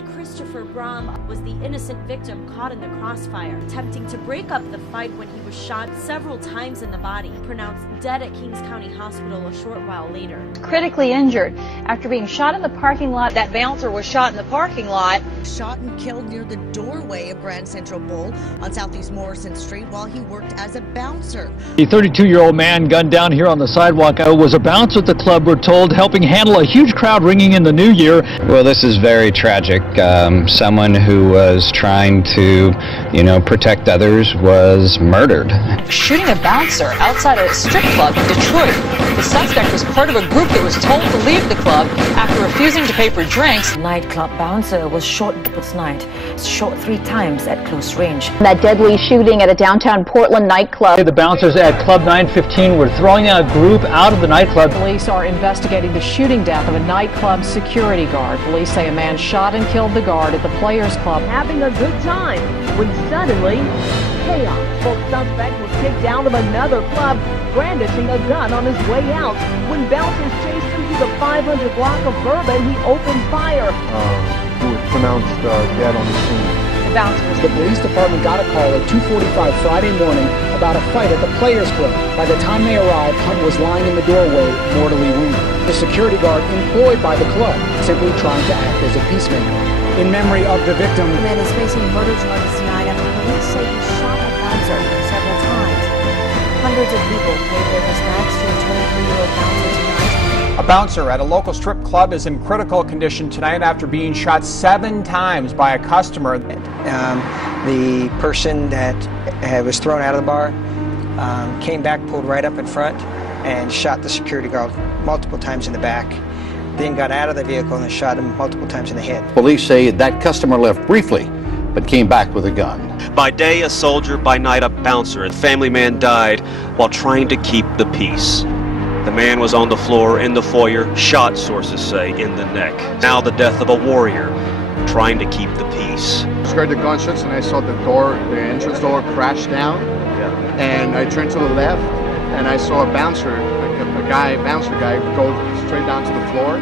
B.R.A.W.L was the innocent victim caught in the crossfire, attempting to break up the fight when he was shot several times in the body, pronounced dead at Kings County Hospital a short while later. Critically injured after being shot in the parking lot. That bouncer was shot in the parking lot. Shot and killed near the doorway of Grand Central Bowl on Southeast Morrison Street while he worked as a bouncer. The 32-year-old man gunned down here on the sidewalk was a bouncer at the club, we're told, helping handle a huge crowd ringing in the new year. Well, this is very tragic. Someone who was trying to, protect others was murdered. Shooting a bouncer outside a strip club in Detroit. The suspect was part of a group that was told to leave the club after refusing to pay for drinks. Nightclub bouncer was shot this night, shot 3 times at close range. That deadly shooting at a downtown Portland nightclub. The bouncers at Club 915 were throwing a group out of the nightclub. Police are investigating the shooting death of a nightclub security guard. Police say a man shot and killed the guard at the Players Club, having a good time when suddenly chaos. Both suspect was kicked out of another club, brandishing a gun on his way out. When bouncers chased him to the 500 block of Bourbon, he opened fire. Who was pronounced dead on the scene. The police department got a call at 2:45 Friday morning about a fight at the Players Club. By the time they arrived, Hunt was lying in the doorway, mortally wounded. The security guard employed by the club simply trying to act as a peacemaker. In memory of the victim, The man is facing murder charges tonight after police say he shot a bouncer several times. Hundreds of people paid their respects to a 23-year-old bouncer tonight. A bouncer at a local strip club is in critical condition tonight after being shot 7 times by a customer. The person that was thrown out of the bar came back, pulled right up in front, and shot the security guard multiple times in the back. Then got out of the vehicle and shot him multiple times in the head. Police say that customer left briefly, but came back with a gun. By day a soldier, by night a bouncer. A family man died while trying to keep the peace. The man was on the floor in the foyer, shot, sources say, in the neck. Now the death of a warrior trying to keep the peace. I heard the gunshots and I saw the entrance door crash down. And I turned to the left and I saw a bouncer, bouncer guy go straight down to the floor.